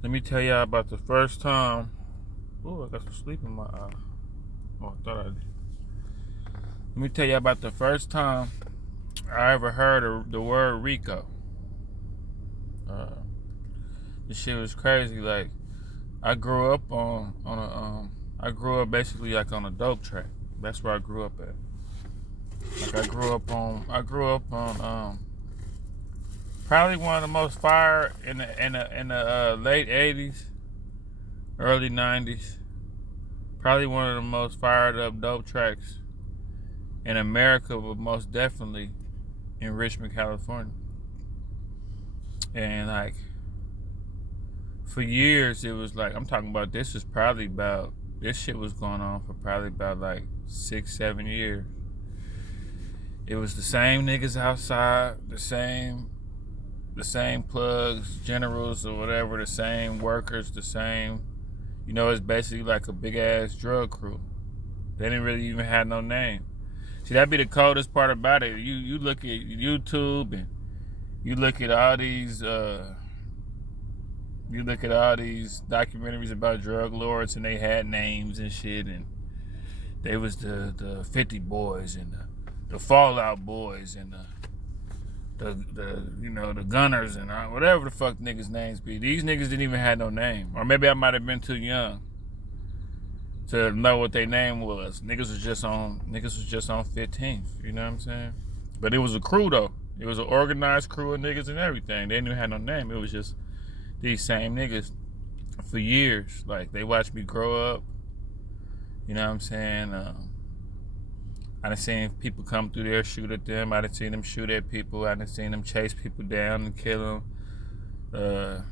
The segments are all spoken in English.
Let me tell y'all about the first time. Oh, I got some sleep in my eye. Oh, I thought I did. Let me tell y'all about the first time I ever heard the word Rico. Uh, this shit was crazy. Like I grew up on a I grew up basically like on a dope track. That's where I grew up at. Like I grew up on probably one of the most fire in the late '80s, early '90s. Probably one of the most fired up dope tracks in America, but most definitely in Richmond, California. And like for years, it was like I'm talking about. This shit was going on for probably about like 6, 7 years. It was the same niggas outside, the same plugs, generals or whatever, the same workers, the same. It's basically like a big ass drug crew. They didn't really even have no name. See, that'd be the coldest part about it. You look at YouTube and you look at all these documentaries about drug lords, and they had names and shit, and they was the 50 boys and the Fallout boys and the Gunners and whatever the fuck niggas names be. These niggas didn't even have no name, or maybe I might have been too young to know what their name was. Niggas was just on 15th. You know what I'm saying? But it was a crew though. It was an organized crew of niggas and everything. They didn't even have no name. It was just these same niggas for years. Like they watched me grow up. You know what I'm saying? I done seen people come through there, shoot at them. I done seen them shoot at people. I done seen them chase people down and kill them.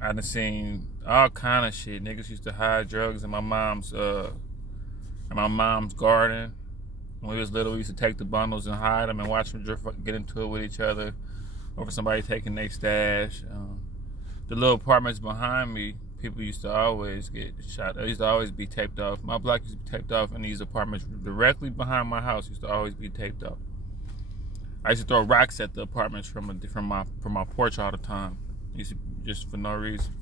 I done seen all kind of shit. Niggas used to hide drugs in my mom's garden. When we was little, we used to take the bundles and hide them and watch them get into it with each other over somebody taking their stash. The little apartments behind me, people used to always get shot. They used to always be taped off. My block used to be taped off, and these apartments directly behind my house used to always be taped off. I used to throw rocks at the apartments from my porch all the time. Used to, just for no reason.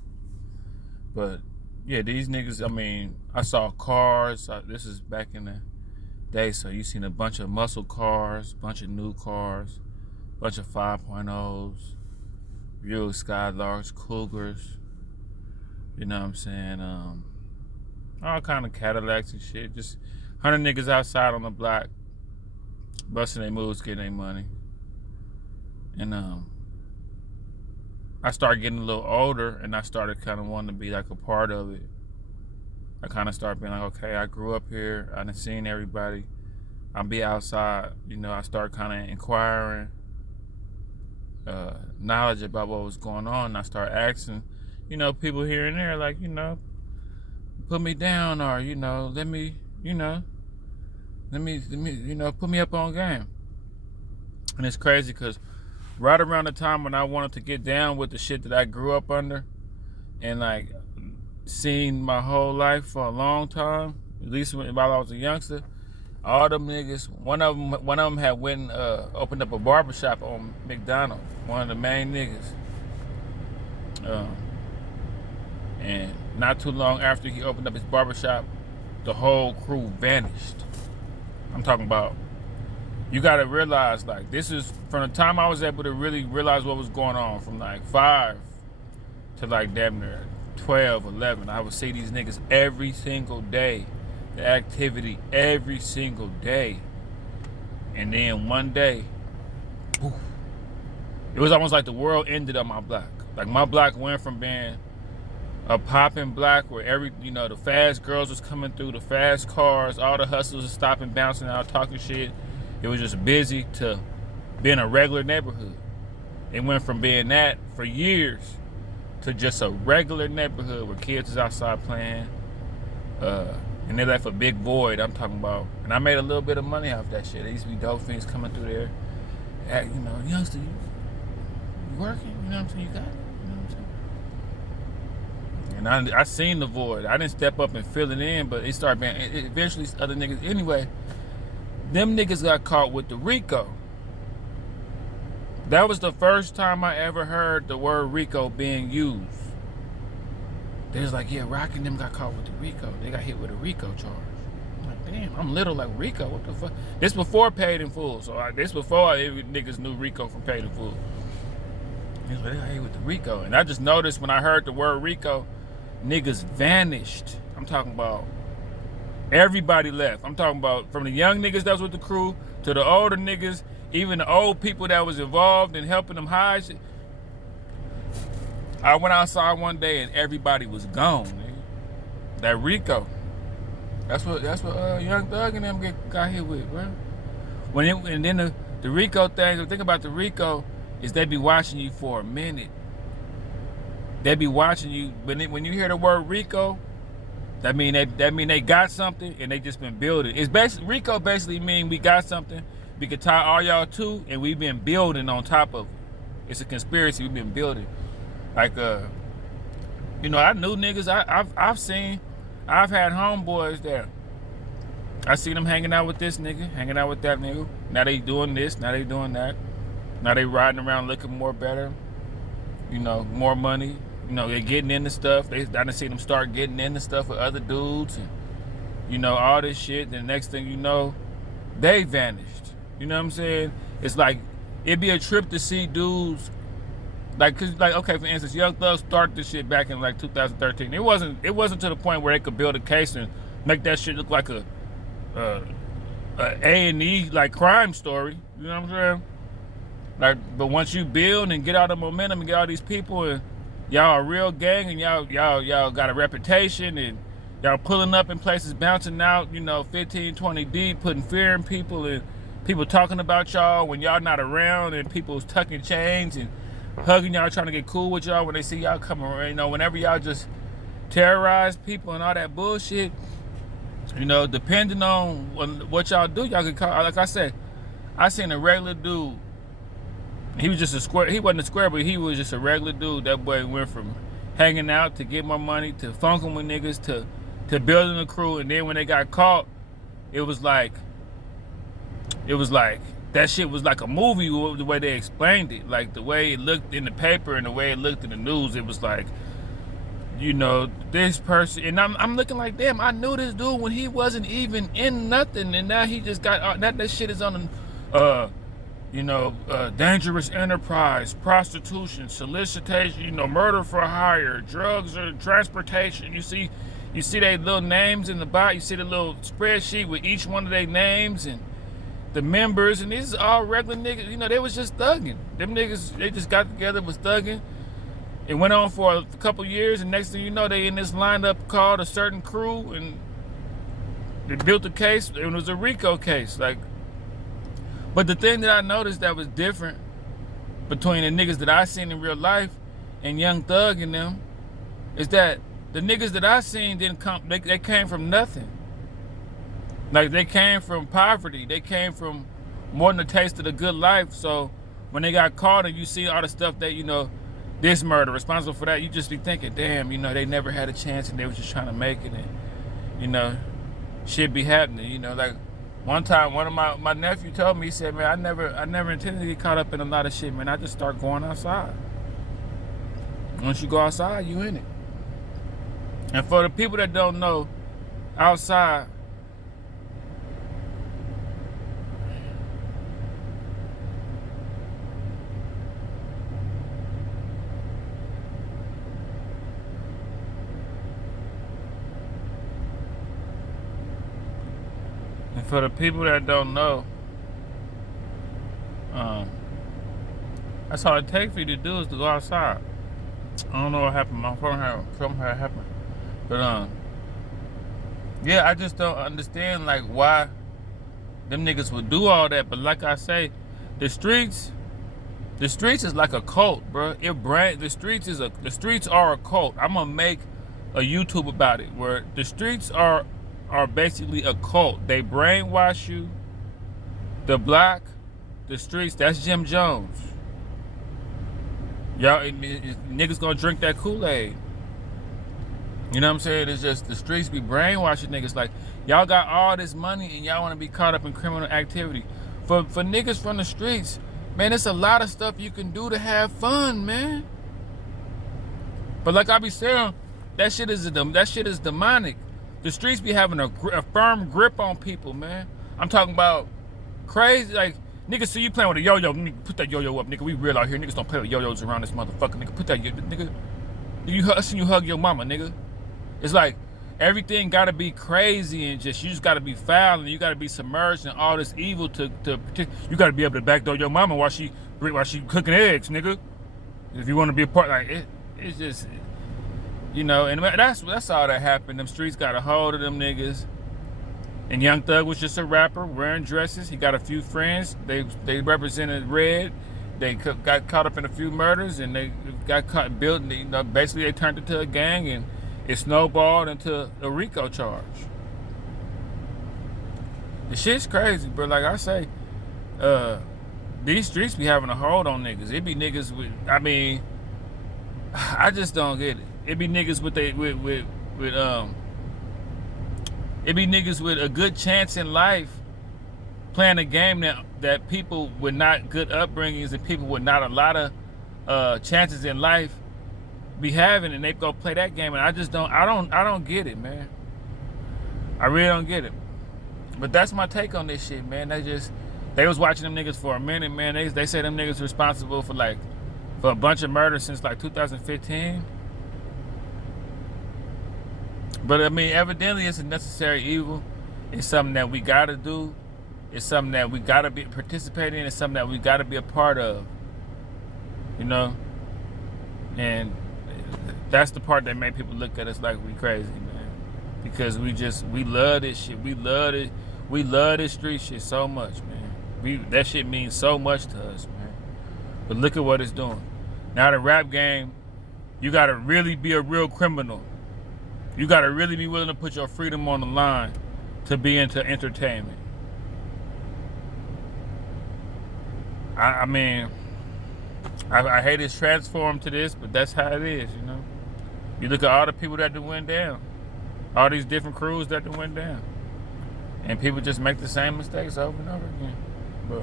But yeah, these niggas. I mean, I saw cars. This is back in the day, so you seen a bunch of muscle cars, bunch of new cars, bunch of 5.0s, real Skylarks, Cougars. You know what I'm saying? All kind of Cadillacs and shit. Just 100 niggas outside on the block, busting their moves, getting their money. And I started getting a little older, and I started kind of wanting to be like a part of it. I kind of started being like, okay, I grew up here. I done seen everybody. I'll be outside. I started kind of inquiring knowledge about what was going on. And I started asking, people here and there, like, put me down, or, let me, put me up on game. And it's crazy because right around the time when I wanted to get down with the shit that I grew up under and like seen my whole life for a long time, at least while I was a youngster, all them niggas, one of them had went and opened up a barbershop on McDonald, one of the main niggas. And not too long after he opened up his barbershop, the whole crew vanished. I'm talking about, you gotta realize, like, this is from the time I was able to really realize what was going on, from like 5 to like damn near 12, 11. I would see these niggas every single day, the activity every single day. And then one day, poof, it was almost like the world ended on my block. Like my block went from being a popping block where the fast girls was coming through, the fast cars, all the hustlers was stopping, bouncing out, talking shit. It was just busy to being a regular neighborhood. It went from being that for years to just a regular neighborhood where kids was outside playing. And they left a big void, I'm talking about. And I made a little bit of money off that shit. There used to be dope things coming through there. Youngster, you working? You know what I'm saying? You got it? You know what I'm saying? And I seen the void. I didn't step up and fill it in, but it started being, eventually other niggas, anyway, them niggas got caught with the Rico. That was the first time I ever heard the word Rico being used. They was like, yeah, Rocky and them got caught with the Rico. They got hit with a Rico charge. I'm like, damn, I'm little like Rico. What the fuck? This before Paid in Full. So this before niggas knew Rico from Paid in Full. He was like, they got hit with the Rico. And I just noticed when I heard the word Rico, niggas vanished. I'm talking about everybody left. I'm talking about from the young niggas that was with the crew to the older niggas, even the old people that was involved in helping them hide shit. I went outside one day and everybody was gone, nigga. That Rico. That's what Young Thug and them got hit with, bro. And then the Rico thing, the thing about the Rico is they be watching you for a minute. They be watching you, but when you hear the word Rico, that mean they got something and they just been building. It's basically Rico basically mean we got something we could tie all y'all to, and we've been building on top of it. It's a conspiracy we've been building. Like you know, I knew niggas. I've had homeboys there. I seen them hanging out with this nigga, hanging out with that nigga. Now they doing this, now they doing that. Now they riding around looking more better. You know, more money. You know, they getting into stuff. I done see them start getting into stuff with other dudes, and you know, all this shit. The next thing you know, they vanished. You know what I'm saying? It's like it'd be a trip to see dudes. Like, cause like, okay, for instance, Young Thug started this shit back in like 2013. It wasn't to the point where they could build a case and make that shit look like a A&E like crime story. You know what I'm saying? Like, but once you build and get all the momentum and get all these people and y'all a real gang and y'all got a reputation and y'all pulling up in places, bouncing out, you know, 15, 20 deep, putting fear in people and people talking about y'all when y'all not around and people's tucking chains and hugging y'all, trying to get cool with y'all when they see y'all coming around. You know, whenever y'all just terrorize people and all that bullshit, you know, depending on what y'all do, y'all can call. Like I said, I seen a regular dude. He was just a square. He wasn't a square, but he was just a regular dude. That boy went from hanging out to get more money to funking with niggas to building a crew. And then when they got caught, it was like that shit was like a movie, the way they explained it. Like the way it looked in the paper and the way it looked in the news, it was like, you know, this person, and I'm looking like, damn, I knew this dude when he wasn't even in nothing, and now he just got, that shit is on, you know, dangerous enterprise, prostitution, solicitation, you know, murder for hire, drugs or transportation. You see their little names in the bottom, you see the little spreadsheet with each one of their names and the members, and these are all regular niggas. You know, they was just thugging. Them niggas, they just got together, was thugging. It went on for a couple years, and next thing you know, they in this lineup called a certain crew, and they built a case. It was a Rico case. Like, but the thing that I noticed that was different between the niggas that I seen in real life and Young Thug and them is that the niggas that I seen didn't come. They came from nothing. Like, they came from poverty. They came from more than a taste of the good life. So when they got caught and you see all the stuff that, you know, this murder, responsible for that, you just be thinking, damn, you know, they never had a chance and they was just trying to make it. And, you know, shit be happening. You know, like one time, one of my nephew told me, he said, man, I never intended to get caught up in a lot of shit, man. I just start going outside. Once you go outside, you in it. And for the people that don't know, outside, for the people that don't know, that's all it takes for you to do is to go outside. I don't know what happened. My phone had something had happened, but yeah, I just don't understand like why them niggas would do all that. But like I say, the streets is like a cult, bro. The streets are a cult. I'm gonna make a YouTube about it where the streets are basically a cult. They brainwash you. The block, the streets, that's Jim Jones. Y'all niggas gonna drink that Kool-Aid. You know what I'm saying? It's just the streets be brainwashing niggas. Like, y'all got all this money and y'all wanna be caught up in criminal activity. For niggas from the streets, man, it's a lot of stuff you can do to have fun, man. But like I be saying, That shit is demonic. The streets be having a firm grip on people, man. I'm talking about crazy, like, niggas see you playing with a yo-yo, nigga, put that yo-yo up, nigga. We real out here. Niggas don't play with yo-yos around this motherfucker, nigga. Put that nigga. I seen you hug your mama, nigga. It's like everything gotta be crazy and you just gotta be foul and you gotta be submerged in all this evil to you gotta be able to backdoor your mama while she cooking eggs, nigga. If you want to be a part, like it's just, you know, and that's all that happened. Them streets got a hold of them niggas. And Young Thug was just a rapper wearing dresses. He got a few friends. They represented Red. They got caught up in a few murders, and they got caught building. You know, basically they turned into a gang, and it snowballed into a Rico charge. The shit's crazy, bro. Like I say, these streets be having a hold on niggas. It be niggas with. I mean, I just don't get it. It be niggas with it be niggas with a good chance in life playing a game that people with not good upbringings and people with not a lot of chances in life be having, and they go play that game, and I don't get it, man. I really don't get it. But that's my take on this shit, man. They was watching them niggas for a minute, man. They say them niggas responsible for a bunch of murders since like 2015. But I mean, evidently it's a necessary evil. It's something that we gotta do. It's something that we gotta be participating in. It's something that we gotta be a part of. You know? And that's the part that made people look at us like we crazy, man. Because we love this shit. We love this street shit so much, man. That shit means so much to us, man. But look at what it's doing. Now the rap game, you gotta really be a real criminal. You gotta really be willing to put your freedom on the line to be into entertainment. I mean, I hate it's transformed to this, but that's how it is, you know. You look at all the people that went down, all these different crews that went down, and people just make the same mistakes over and over again. But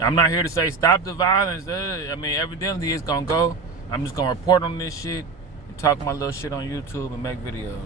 I'm not here to say stop the violence. I mean, evidently it's gonna go. I'm just gonna report on this shit. Talk my little shit on YouTube and make videos.